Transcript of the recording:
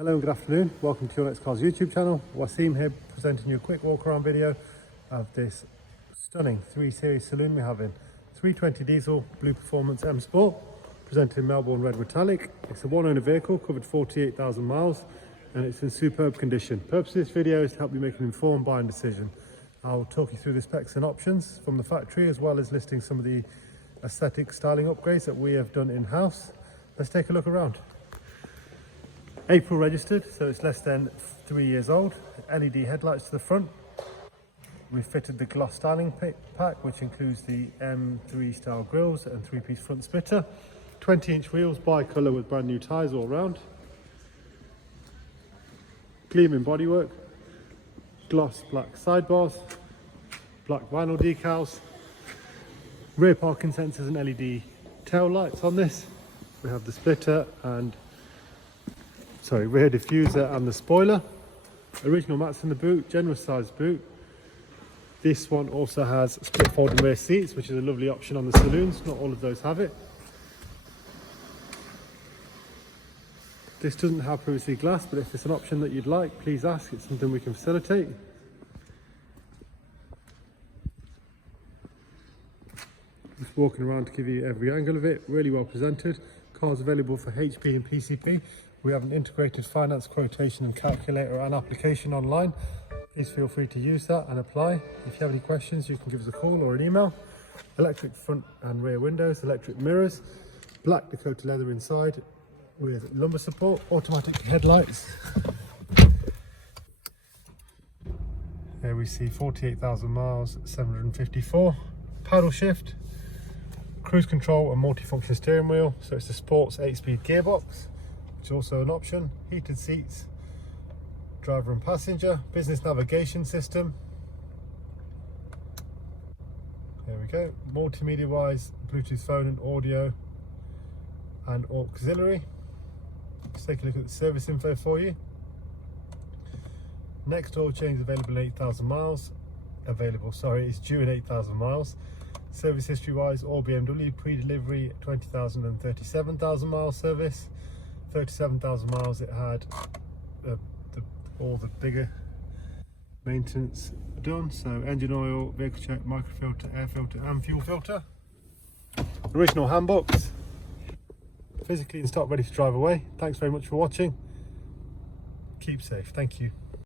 Hello and good afternoon, welcome to Your Next Cars YouTube channel. Wasim here presenting you a quick walk around video of this stunning 3 Series saloon we have in 320 diesel Blue Performance M Sport, presented in Melbourne Red Metallic. It's a one owner vehicle, covered 48,000 miles, and it's in superb condition. The purpose of this video is to help you make an informed buying decision. I'll talk you through the specs and options from the factory, as well as listing some of the aesthetic styling upgrades that we have done in-house. Let's take a look around. April registered, so it's less than 3 years old. LED headlights to the front. We've fitted the gloss styling pack, which includes the M3 style grills and 3-piece front splitter. 20-inch wheels, bi-colour with brand new tyres all round. Gleaming bodywork. Gloss black sidebars. Black vinyl decals. Rear parking sensors and LED tail lights on this. We have the splitter and rear diffuser and the spoiler. Original mats in the boot, generous sized boot. This one also has split folding rear seats, which is a lovely option on the saloons. Not all of those have it. This doesn't have privacy glass, but if it's an option that you'd like, please ask. It's something we can facilitate. Just walking around to give you every angle of it. Really well presented. Cars available for HP and PCP. We have an integrated finance quotation and calculator and application online. Please feel free to use that and apply. If you have any questions, you can give us a call or an email. Electric front and rear windows, electric mirrors, black Dakota leather inside with lumbar support, automatic headlights. Here we see 48,000 miles, 754. Paddle shift, cruise control and multifunction steering wheel. So it's a sports 8-speed gearbox, which is also an option. Heated seats, driver and passenger, business navigation system. There we go. Multimedia wise, Bluetooth phone and audio and auxiliary. Let's take a look at the service info for you. Next oil change available in 8,000 miles. It's due in 8,000 miles. Service history wise, all BMW, pre-delivery 20,000 and 37,000 miles service. 37,000 miles it had all the bigger maintenance done, so engine oil, vehicle check, microfilter, air filter and fuel filter. Original handbooks, physically in stock, ready to drive away. Thanks very much for watching. Keep safe. Thank you.